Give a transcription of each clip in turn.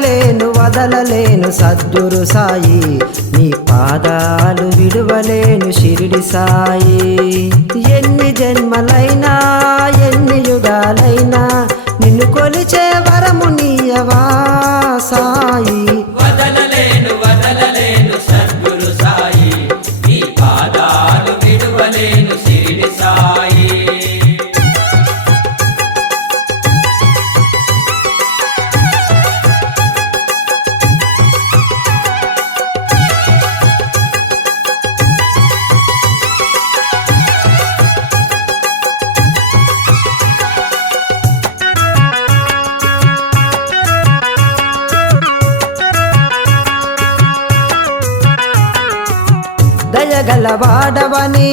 వదలలేను సద్గురు సాయి, నీ పాదాలు విడువలేను షిరిడి సాయి. ఎన్ని జన్మలైనా ఎన్ని యుగాలైనా నిన్ను కొలిచే వరము నీయవా సాయి. వదలలేను సద్గురు సాయి, నీ పాదాలు విడువలేను షిరిడి సాయి. దయగలవాడవని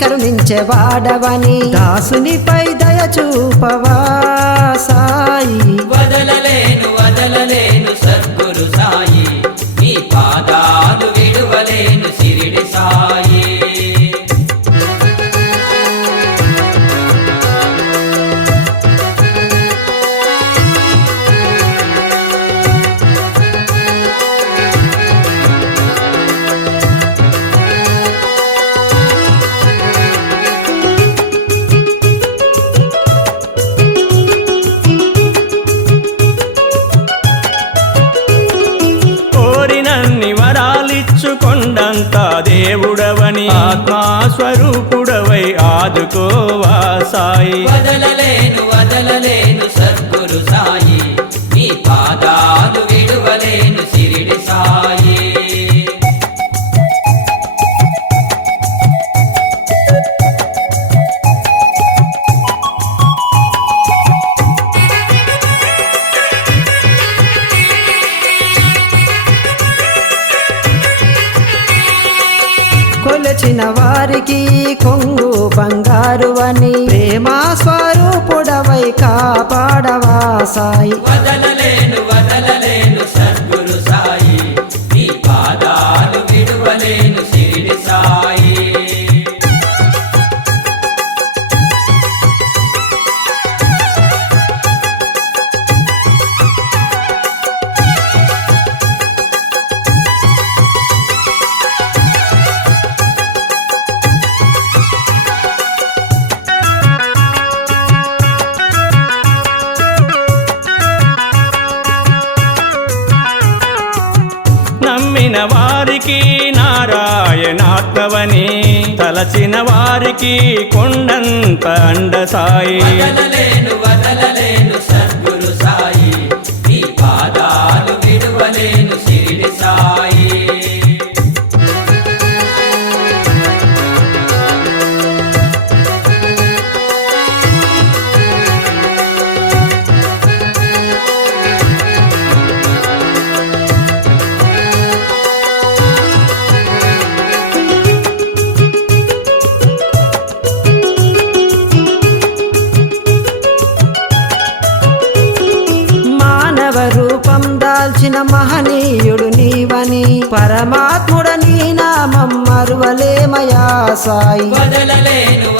కరుణించేవాడవని దాసునిపై దయ చూపవా సాయి. వదలలేను సద్గురు సాయి, నీ పాదాలు విడువలేను షిరిడి సాయి. కొండంత దేవుడవని ఆత్మాస్వరూపుడవై ఆదుకోవా సాయి. వదలలేను సద్గురు సాయి, నీ పాదాలు విడువలేను షిరిడి సాయి. కొలచిన వారికి కొంగు బంగారు అని ప్రేమ స్వరూపుడవై కాపాడవా సాయి. వదలలేను సద్గురు సాయి, నీ పాదాలు విడువలేను షిరిడి సాయి. నమ్మిన వారికి నారాయణాత్మవని తలచిన వారికి కొండంత అండ సాయి. వదలలేను సద్గురు సాయి, నీ పాదాలు విడువలేను షిరిడి సాయి. రూపం దాల్చిన మహనీయుడు నీవని పరమాత్ముడ నీ నామం మరువలేమయా సాయి. వదలలేను